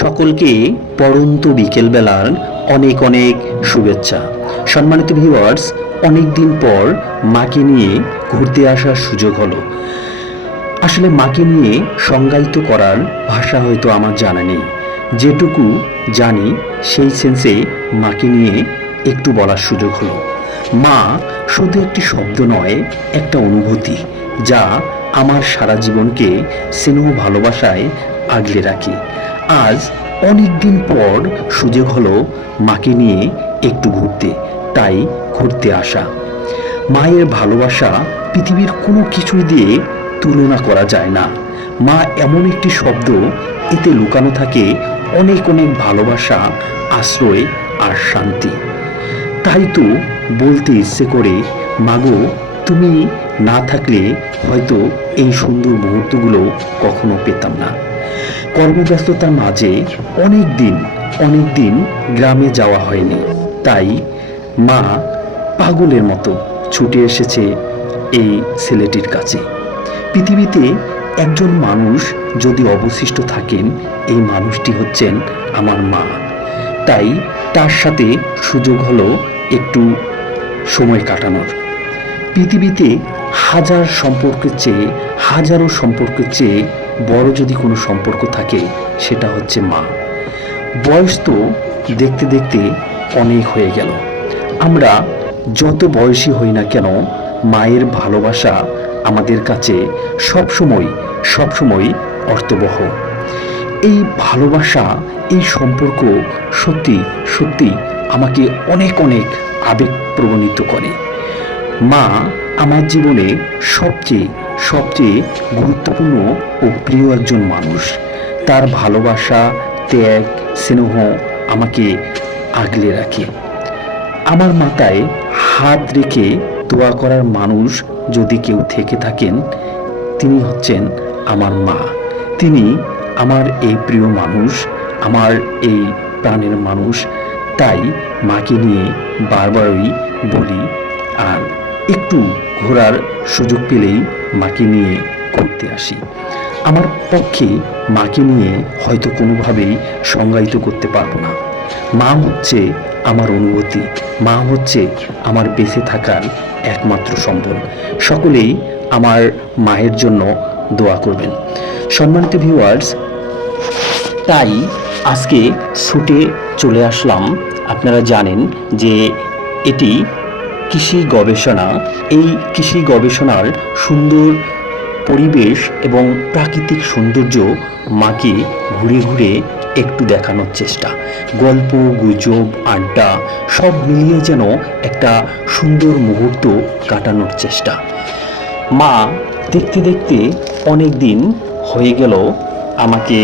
সকলকে পড়ন্ত বিকেলবেলার অনেক অনেক শুভেচ্ছা। সম্মানিত ভিউয়ার্স, অনেক দিন পর মাকে নিয়ে ঘুরতে আসার সুযোগ হলো। আসলে মাকে নিয়ে সংজ্ঞায়িত করার ভাষা হয়তো আমার জানা নেই। যেটুকু জানি সেই সেন্সে মাকে নিয়ে একটু বলার সুযোগ হলো। মা শুধু একটি শব্দ নয়, একটা অনুভূতি যা আমার সারা জীবনকে স্নেহ ভালোবাসায় আগলে রাখে। আজ অনেক দিন পর সুযোগ হলো মাকে নিয়ে একটু ঘুরতে, তাই ঘুরতে আসা। মায়ের ভালোবাসা পৃথিবীর কোনো কিছুই দিয়ে তুলনা করা যায় না। মা এমন একটি শব্দ, এতে লুকানো থাকে অনেক অনেক ভালোবাসা, আশ্রয় আর শান্তি। তাই তো বলতে ইচ্ছে করে, মাগো তুমি না থাকলে হয়তো এই সুন্দর মুহূর্তগুলো কখনো পেতাম না। কর্মব্যস্ততার মাঝে অনেক দিন গ্রামে যাওয়া হয়নি, তাই মা পাগলের মতো ছুটে এসেছে এই ছেলেটির কাছে। পৃথিবীতে একজন মানুষ যদি অবশিষ্ট থাকেন, এই মানুষটি হচ্ছেন আমার মা। তাই তার সাথে সুযোগ হলো একটু সময় কাটানোর। পৃথিবীতে হাজারো সম্পর্কের চেয়ে বড় যদি কোনো সম্পর্ক থাকে, সেটা হচ্ছে মা। বয়স তো দেখতে দেখতে অনেক হয়ে গেল। আমরা যত বয়সী হই না কেন, মায়ের ভালোবাসা আমাদের কাছে সবসময় অর্থবহ। এই ভালোবাসা, এই সম্পর্ক সত্যি আমাকে অনেক আবেগ প্রবণিত করে। মা আমার জীবনে সবচেয়ে গুরুত্বপূর্ণ ও প্রিয় একজন মানুষ। তার ভালোবাসা, ত্যাগ, স্নেহ আমাকে আগলে রাখে। আমার মাথায় হাত রেখে দোয়া করার মানুষ যদি কেউ থেকে থাকেন, তিনি হচ্ছেন আমার মা। তিনি আমার এই প্রিয় মানুষ, আমার এই প্রাণের মানুষ। তাই মাকে নিয়ে বারবারই বলি, আর একটু ঘোরার সুযোগ পেলেই মাকে নিয়ে ঘুরতে আসি। আমার পক্ষে মাকে নিয়ে হয়তো কোনোভাবেই সংজ্ঞায়িত করতে পারবো না। মা হচ্ছে আমার অনুভূতি, মা হচ্ছে আমার বেঁচে থাকার একমাত্র সম্বল। সকলেই আমার মায়ের জন্য দোয়া করবেন। সম্মানিত ভিউয়ার্স, তাই আজকে ছুটে চলে আসলাম। আপনারা জানেন যে এটি কৃষি গবেষণা। এই কৃষি গবেষণার সুন্দর পরিবেশ এবং প্রাকৃতিক সৌন্দর্য মাকে ঘুরে একটু দেখানোর চেষ্টা। গল্প, গুজব, আড্ডা সব মিলিয়ে যেন একটা সুন্দর মুহূর্ত কাটানোর চেষ্টা। মা দেখতে অনেক দিন হয়ে গেল আমাকে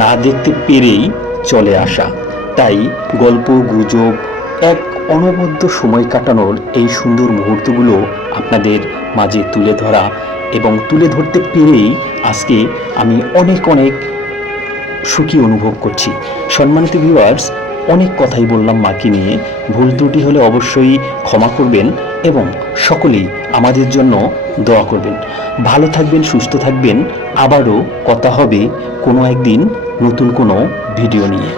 না দেখতে পেরেই চলে আসা। তাই গল্প, গুজব, এক অনবদ্য সময় কাটানোর এই সুন্দর মুহূর্তগুলো আপনাদের মাঝে তুলে ধরা এবং তুলে ধরতে পেরেই আজকে আমি অনেক সুখী অনুভব করছি। সম্মানিত ভিউয়ার্স, অনেক কথাই বললাম মাকে নিয়ে। ভুল ত্রুটি হলে অবশ্যই ক্ষমা করবেন এবং সকলেই আমাদের জন্য দোয়া করবেন। ভালো থাকবেন, সুস্থ থাকবেন। আবারও কথা হবে কোনো একদিন নতুন কোনো ভিডিও নিয়ে।